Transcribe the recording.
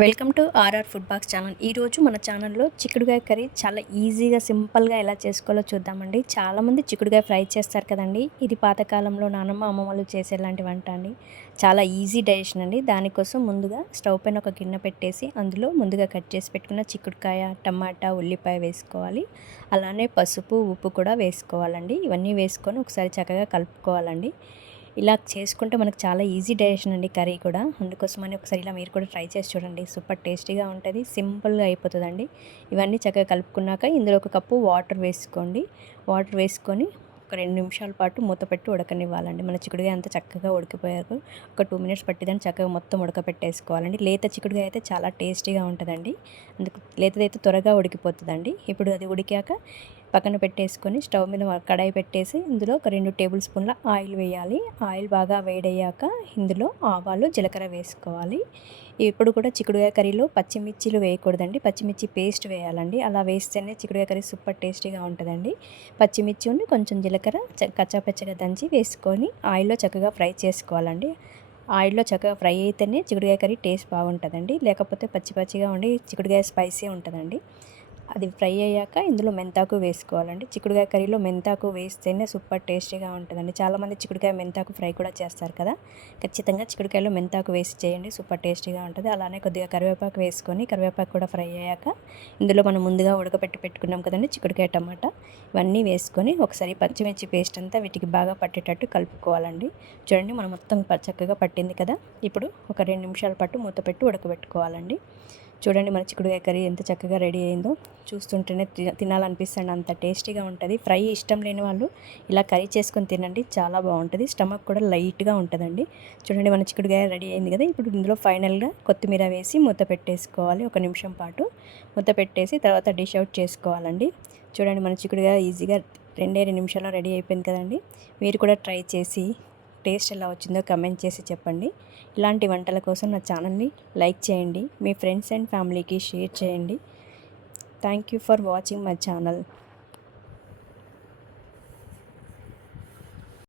Welcome to RR food box channel. ఈరోజు మన ఛానల్లో చిక్కుడుగాయ కర్రీ చాలా ఈజీగా సింపుల్గా ఎలా చేసుకోవాలో చూద్దామండి. చాలామంది చిక్కుడుగాయ ఫ్రై చేస్తారు కదండి. ఇది పాతకాలంలో నానమ్మ అమ్మమ్మలు చేసేలాంటి వంట అండి. చాలా ఈజీ డైజెషన్ అండి. దానికోసం ముందుగా స్టవ్ పైన ఒక గిన్నె పెట్టేసి అందులో ముందుగా కట్ చేసి పెట్టుకున్న చిక్కుడుకాయ, టమాటా, ఉల్లిపాయ వేసుకోవాలి. అలానే పసుపు, ఉప్పు కూడా వేసుకోవాలండి. ఇవన్నీ వేసుకొని ఒకసారి చక్కగా కలుపుకోవాలండి. ఇలా చేసుకుంటే మనకు చాలా ఈజీ డైజెషన్ అండి కర్రీ కూడా. అందుకోసమని ఒకసారి ఇలా మీరు కూడా ట్రై చేసి చూడండి. సూపర్ టేస్టీగా ఉంటుంది, సింపుల్గా అయిపోతుందండి. ఇవన్నీ చక్కగా కలుపుకున్నాక ఇందులో ఒక కప్పు వాటర్ వేసుకోండి. వాటర్ వేసుకొని ఒక 2 నిమిషాల పాటు మూత పెట్టి ఉడకనివ్వాలండి. మన చిక్కుడుగాయ అంతా చక్కగా ఉడికిపోయారు. ఒక 2 మినిట్స్ పట్టిదని చక్కగా మొత్తం ఉడకపెట్టేసుకోవాలండి. లేత చిక్కుడుగాయ అయితే చాలా టేస్టీగా ఉంటుందండి. అందుకు లేతదైతే త్వరగా ఉడికిపోతుందండి. ఇప్పుడు అది ఉడికాక పక్కన పెట్టేసుకొని స్టవ్ మీద కడాయి పెట్టేసి ఇందులో ఒక 2 టేబుల్ స్పూన్ల ఆయిల్ వేయాలి. ఆయిల్ బాగా వేడయ్యాక ఇందులో ఆవాలు, జీలకర్ర వేసుకోవాలి. ఇప్పుడు కూడా చిక్కుడుగాయ కర్రీలో పచ్చిమిర్చిలు వేయకూడదండి. పచ్చిమిర్చి పేస్ట్ వేయాలండి. అలా వేస్తేనే చిక్కుడుగాయ కర్రీ సూపర్ టేస్టీగా ఉంటుందండి. పచ్చిమిర్చి కొంచెం జీలకర్ర కచ్చాపచ్చగా దంచి వేసుకొని ఆయిల్లో చక్కగా ఫ్రై చేసుకోవాలండి. ఆయిల్లో చక్కగా ఫ్రై అయితేనే చిక్కుడుగాయ కర్రీ టేస్ట్ బాగుంటుందండి. లేకపోతే పచ్చి పచ్చిగా ఉండి చిక్కుడుగాయ స్పైసీ ఉంటుందండి. అది ఫ్రై అయ్యాక ఇందులో మెంతాకు వేసుకోవాలండి. చిక్కుడుకాయ కర్రీలో మెంతాకు వేస్తేనే సూపర్ టేస్టీగా ఉంటుందండి. చాలామంది చిక్కుడుకాయ మెంతాకు ఫ్రై కూడా చేస్తారు కదా. ఖచ్చితంగా చిక్కుడుకాయలో మెంతాకు వేసి చేయండి, సూపర్ టేస్టీగా ఉంటుంది. అలానే కొద్దిగా కరివేపాకు వేసుకొని కరివేపాకు కూడా ఫ్రై అయ్యాక ఇందులో మనం ముందుగా ఉడకపెట్టి పెట్టుకున్నాం కదండి చిక్కుడుకాయ, టమాటా, ఇవన్నీ వేసుకొని ఒకసారి పచ్చిమిర్చి పేస్ట్ అంతా వీటికి బాగా పట్టేటట్టు కలుపుకోవాలండి. చూడండి మనం మొత్తం చక్కగా పట్టింది కదా. ఇప్పుడు ఒక 2 నిమిషాల పాటు మూత పెట్టి ఉడకబెట్టుకోవాలండి. చూడండి మన చిక్కుడుకాయ కర్రీ ఎంత చక్కగా రెడీ అయిందో. చూస్తుంటేనే తినాలనిపిస్తుంది, అంత టేస్టీగా ఉంటుంది. ఫ్రై ఇష్టం లేని వాళ్ళు ఇలా కర్రీ చేసుకొని తినండి, చాలా బాగుంటుంది. స్టమక్ కూడా లైట్గా ఉంటుందండి. చూడండి మన చిక్కుడుకాయ రెడీ అయింది కదా. ఇప్పుడు ఇందులో ఫైనల్గా కొత్తిమీర వేసి మూత పెట్టేసుకోవాలి. 1 నిమిషం పాటు మూత పెట్టేసి తర్వాత డిష్ అవుట్ చేసుకోవాలండి. చూడండి మన చిక్కుడుకాయ ఈజీగా 2 నిమిషాల్లో రెడీ అయిపోయింది కదండి. మీరు కూడా ట్రై చేసి టేస్ట్ ఎలా వచ్చిందో కమెంట్ చేసి చెప్పండి. ఇలాంటి వంటల కోసం నా ఛానల్ని లైక్ చేయండి, మీ ఫ్రెండ్స్ అండ్ ఫ్యామిలీకి షేర్ చేయండి. Thank you for watching my channel.